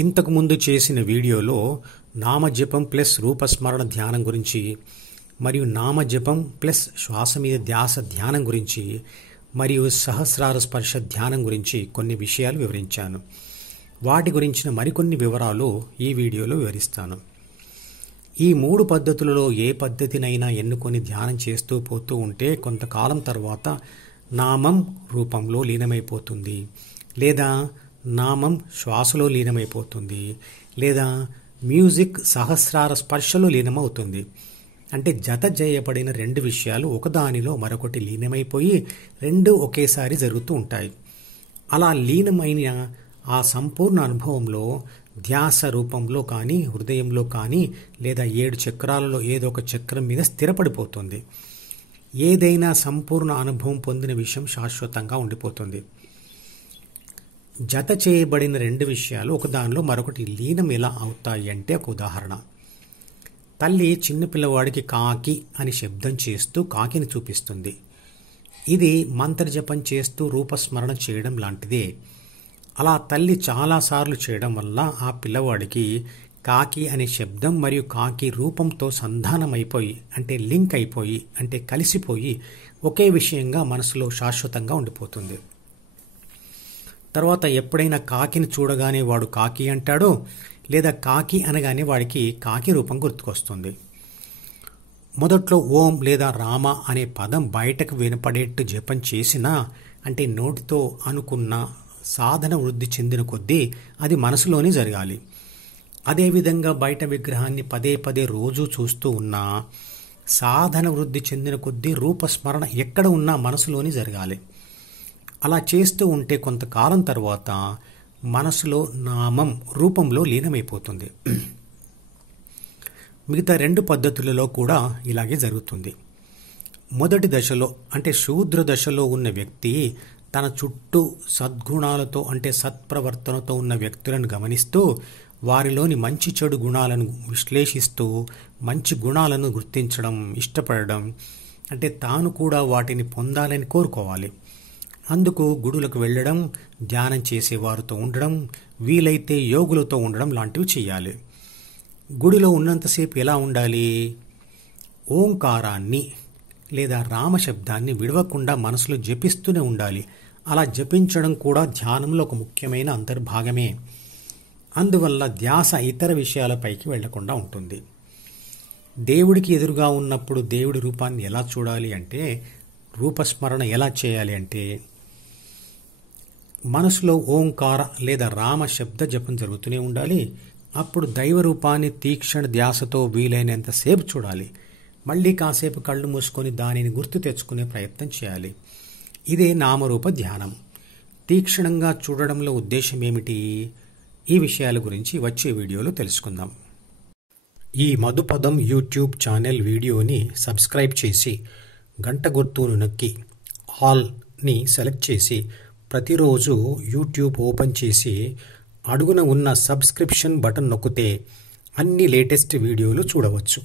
ఇంతకు ముందు చేసిన వీడియోలో నామజపం ప్లస్ రూపస్మరణ ధ్యానం గురించి మరియు నామజపం ప్లస్ శ్వాస మీద ధ్యాస ధ్యానం గురించి మరియు సహస్రార స్పర్శ ధ్యానం గురించి కొన్ని విషయాలు వివరించాను. వాటి గురించిన మరికొన్ని వివరాలు ఈ వీడియోలో వివరిస్తాను. ఈ 3 పద్ధతులలో ఏ పద్ధతినైనా ఎన్నుకొని ధ్యానం చేస్తూ పోతూ ఉంటే కొంతకాలం తర్వాత నామం రూపంలో లీనమైపోతుంది, లేదా నామం శ్వాసలో లీనమైపోతుంది, లేదా మ్యూజిక్ సహస్రార స్పర్శలో లీనమవుతుంది. అంటే జత చేయబడిన 2 విషయాలు ఒకదానిలో మరొకటి లీనమైపోయి 2 ఒకేసారి జరుగుతూ ఉంటాయి. అలా లీనమైన ఆ సంపూర్ణ అనుభవంలో ధ్యాస రూపంలో కానీ, హృదయంలో కానీ, లేదా 7 చక్రాలలో ఏదో ఒక చక్రం మీద స్థిరపడిపోతుంది. ఏదైనా సంపూర్ణ అనుభవం పొందిన విషయం శాశ్వతంగా ఉండిపోతుంది. జత చేయబడిన 2 విషయాలు ఒకదానిలో మరొకటి లీనం ఎలా అవుతాయి అంటే ఒక ఉదాహరణ. తల్లి చిన్నపిల్లవాడికి కాకి అని శబ్దం చేస్తూ కాకిని చూపిస్తుంది. ఇది మంత్రజపం చేస్తూ రూపస్మరణ చేయడం లాంటిదే. అలా తల్లి చాలాసార్లు చేయడం వల్ల ఆ పిల్లవాడికి కాకి అనే శబ్దం మరియు కాకి రూపంతో సంధానమైపోయి, అంటే లింక్ అయిపోయి, అంటే కలిసిపోయి ఒకే విషయంగా మనసులో శాశ్వతంగా ఉండిపోతుంది. తర్వాత ఎప్పుడైనా కాకిని చూడగానే వాడు కాకి అంటాడో, లేదా కాకి అనగానే వాడికి కాకి రూపం గుర్తుకొస్తుంది. మొదట్లో ఓం లేదా రామ అనే పదం బయటకు వినపడేట్టు జపం చేసినా, అంటే నోటితో అనుకున్న సాధన వృద్ధి చెందిన కొద్దీ అది మనసులోనే జరగాలి. అదేవిధంగా బయట విగ్రహాన్ని పదే పదే రోజు చూస్తూ ఉన్నా సాధన వృద్ధి చెందిన కొద్దీ రూపస్మరణ ఎక్కడ ఉన్నా మనసులోనే జరగాలి. అలా చేస్తూ ఉంటే కొంతకాలం తర్వాత మనసులో నామం రూపంలో లీనమైపోతుంది. మిగతా 2 పద్ధతులలో కూడా ఇలాగే జరుగుతుంది. మొదటి దశలో అంటే శూద్ర దశలో ఉన్న వ్యక్తి తన చుట్టూ సద్గుణాలతో అంటే సత్ప్రవర్తనతో ఉన్న వ్యక్తులను గమనిస్తూ వారిలోని మంచి చెడు గుణాలను విశ్లేషిస్తూ మంచి గుణాలను గుర్తించడం, ఇష్టపడడం, అంటే తాను కూడా వాటిని పొందాలని కోరుకోవాలి. అందుకు గుడులకు వెళ్ళడం, ధ్యానం చేసేవారితో ఉండడం, వీలైతే యోగులతో ఉండడం లాంటివి చేయాలి. గుడిలో ఉన్నంతసేపు ఎలా ఉండాలి? ఓంకారాన్ని లేదా రామశబ్దాన్ని విడవకుండా మనసులో జపిస్తూనే ఉండాలి. అలా జపించడం కూడా ధ్యానంలో ఒక ముఖ్యమైన అంతర్భాగమే. అందువల్ల ధ్యాస ఇతర విషయాలపైకి వెళ్లకుండా ఉంటుంది. దేవుడికి ఎదురుగా ఉన్నప్పుడు దేవుడి రూపాన్ని ఎలా చూడాలి అంటే, రూపస్మరణ ఎలా చేయాలి అంటే, మనసులో ఓంకార లేదా రామ శబ్ద జపం జరుగుతూనే ఉండాలి. అప్పుడు దైవ రూపాన్ని తీక్షణ ధ్యాసతో వీలైనంతసేపు చూడాలి. మళ్ళీ కాసేపు కళ్ళు మూసుకొని దానిని గుర్తు తెచ్చుకునే ప్రయత్నం చేయాలి. ఇదే నామరూప ధ్యానం. తీక్షణంగా చూడడంలో ఉద్దేశం ఏమిటి? ఈ విషయాల గురించి వచ్చే వీడియోలో తెలుసుకుందాం. ఈ మధుపదం యూట్యూబ్ ఛానల్ వీడియోని సబ్స్క్రైబ్ చేసి గంట గుర్తును నొక్కి ఆల్ని సెలెక్ట్ చేసి ప్రతిరోజు యూట్యూబ్ ఓపెన్ చేసి అడుగున ఉన్న సబ్స్క్రిప్షన్ బటన్ నొక్కితే అన్ని లేటెస్ట్ వీడియోలు చూడవచ్చు.